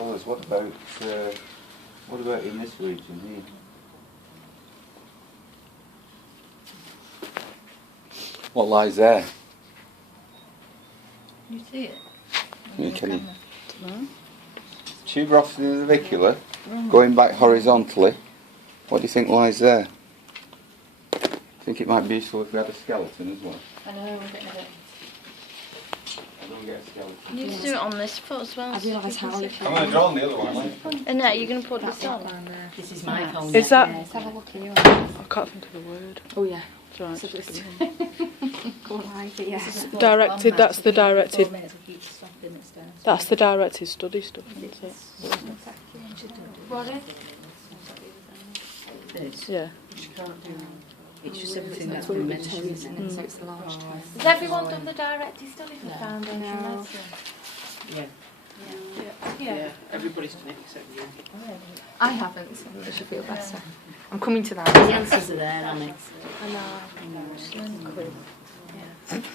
colours. What about in this region here? What lies there? You see it? Yeah, can you? Tuberosity navicular, going back horizontally. What do you think lies there? I think it might be useful if we had a skeleton as well. I know, we're getting a bit. I don't get a skeleton. You need to do it on this foot as well. I realise how I'm going to draw on the other one. And there, you're going to put this on. This is my phone. Is that? Let's have a look here. I can't think of the word. Oh yeah. It's alright. So just go live it, yeah. Directed. That's the directed. That's the directed study stuff, isn't it? What Yeah. It's just everything that's been mentioned, isn't it? So it's the large test. Has everyone done the directed study for foundation No. medicine? Yeah. Yeah. Everybody's done it except you. I haven't, so I should feel better. I'm coming to that. The answers are there, aren't they? I know.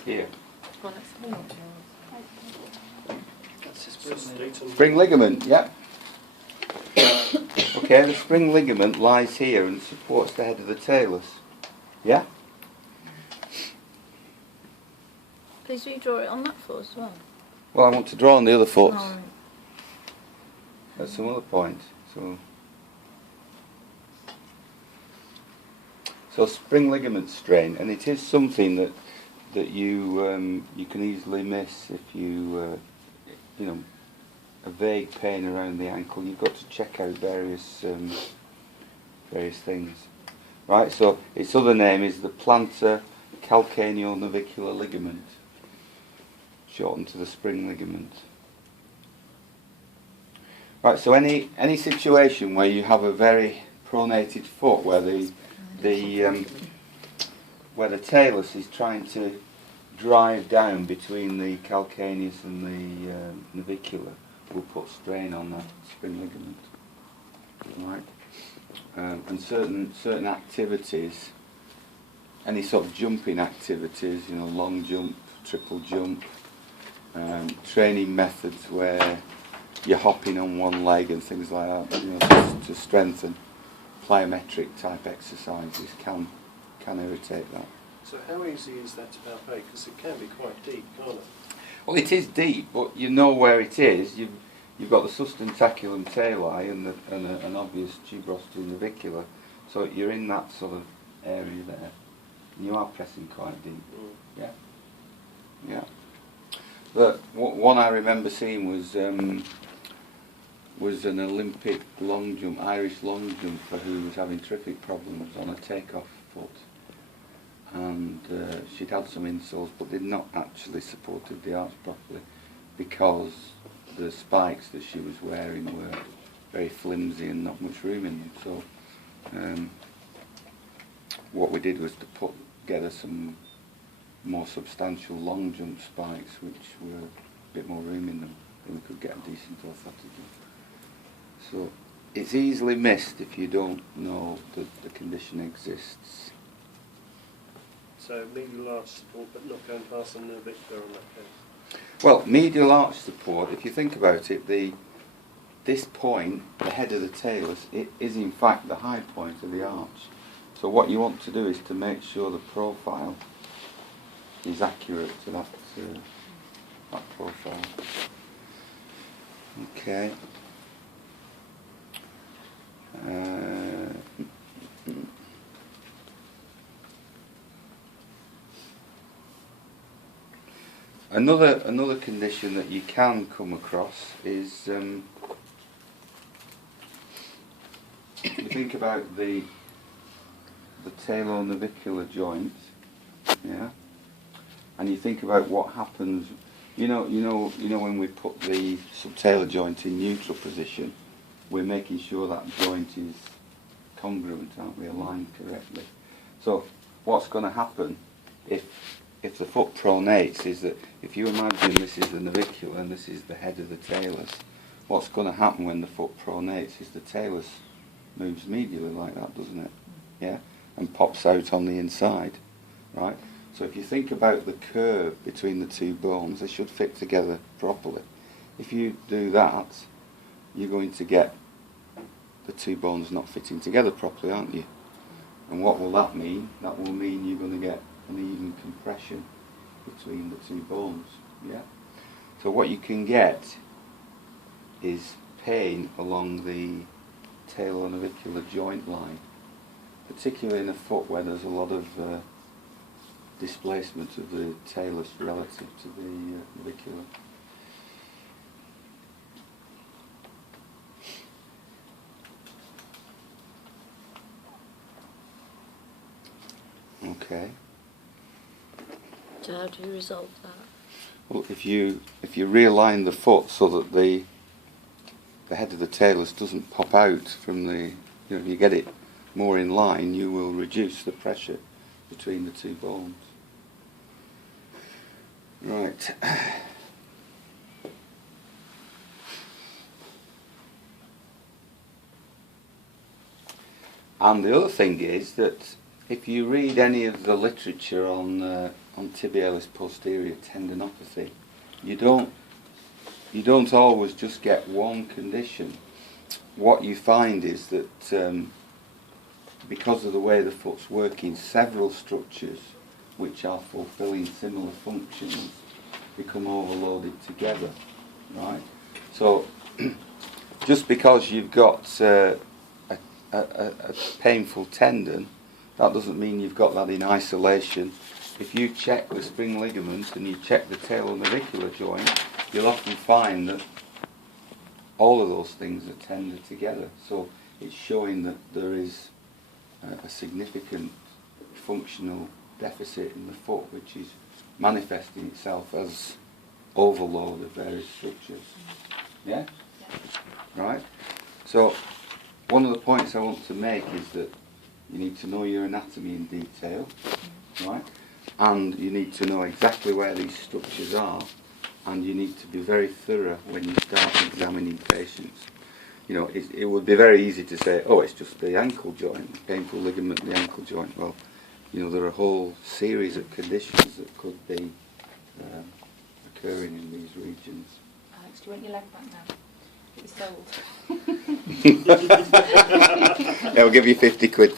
Here. Go on, let's have a look. That's a spring. Spring ligament, yeah. Okay, the spring ligament lies here and supports the head of the talus. Yeah? Please redraw it on that foot as well. Well, I want to draw on the other foot Oh, at some other point. So spring ligament strain, and it is something that you you can easily miss if you a vague pain around the ankle. You've got to check out various things, right? So its other name is the plantar calcaneonavicular ligament, shortened to the spring ligament. Right. So any situation where you have a very pronated foot, where the talus is trying to drive down between the calcaneus and the navicular, will put strain on that spring ligament. Right. And certain activities, any sort of jumping activities, long jump, triple jump, training methods where you're hopping on one leg and things like that, to strengthen plyometric type exercises can irritate that. So how easy is that to palpate? Because it can be quite deep, can't it? Well, it is deep, but you know where it is. You've got the sustentaculum tali and an obvious tuberosity navicular, so you're in that sort of area there. And you are pressing quite deep. Yeah. Yeah. But one I remember seeing was an Olympic long jump, Irish long jumper who was having terrific problems on a takeoff foot. And she'd had some insoles, but they'd not actually supported the arch properly because the spikes that she was wearing were very flimsy and not much room in them. So what we did was to get her some more substantial long jump spikes, which were a bit more room in them, and we could get a decent orthotic. So it's easily missed if you don't know that the condition exists. So medial arch support, but not going past the navicular on that case. Well, medial arch support, if you think about it, this point, the head of the talus, it is in fact the high point of the arch. So what you want to do is to make sure the profile is accurate to that profile. Okay. Another condition that you can come across is you think about the talonavicular joint, yeah, and you think about what happens. You know when we put the subtalar joint in neutral position, we're making sure that joint is congruent, aren't we, aligned correctly. So what's going to happen if the foot pronates is that if you imagine this is the navicular and this is the head of the talus, what's going to happen when the foot pronates is the talus moves medially like that, doesn't it? Yeah, and pops out on the inside, right? So if you think about the curve between the two bones, they should fit together properly. If you do that, you're going to get the two bones not fitting together properly, aren't you? And what will that mean? That will mean you're going to get an even compression between the two bones. Yeah. So what you can get is pain along the talonavicular joint line, particularly in a foot where there's a lot of displacement of the talus relative to the navicular. Okay. So how do you resolve that? Well, if you realign the foot so that the head of the talus doesn't pop out from the, if you get it more in line, you will reduce the pressure between the two bones. Right. And the other thing is that if you read any of the literature on tibialis posterior tendinopathy, you don't always just get one condition. What you find is that because of the way the foot's working, several structures which are fulfilling similar functions become overloaded together, right? So just because you've got a painful tendon, that doesn't mean you've got that in isolation. If you check the spring ligament and you check the talonavicular joint, you'll often find that all of those things are tended together. So it's showing that there is a significant functional deficit in the foot, which is manifesting itself as overload of various structures. Yeah? Right? So one of the points I want to make is that you need to know your anatomy in detail, right? And you need to know exactly where these structures are, and you need to be very thorough when you start examining patients. It would be very easy to say, oh, it's just the ankle joint, the painful ligament in the ankle joint. Well, there are a whole series of conditions that could be occurring in these regions. Alex, do you want your leg back now? It was sold. I'll give you 50 quid.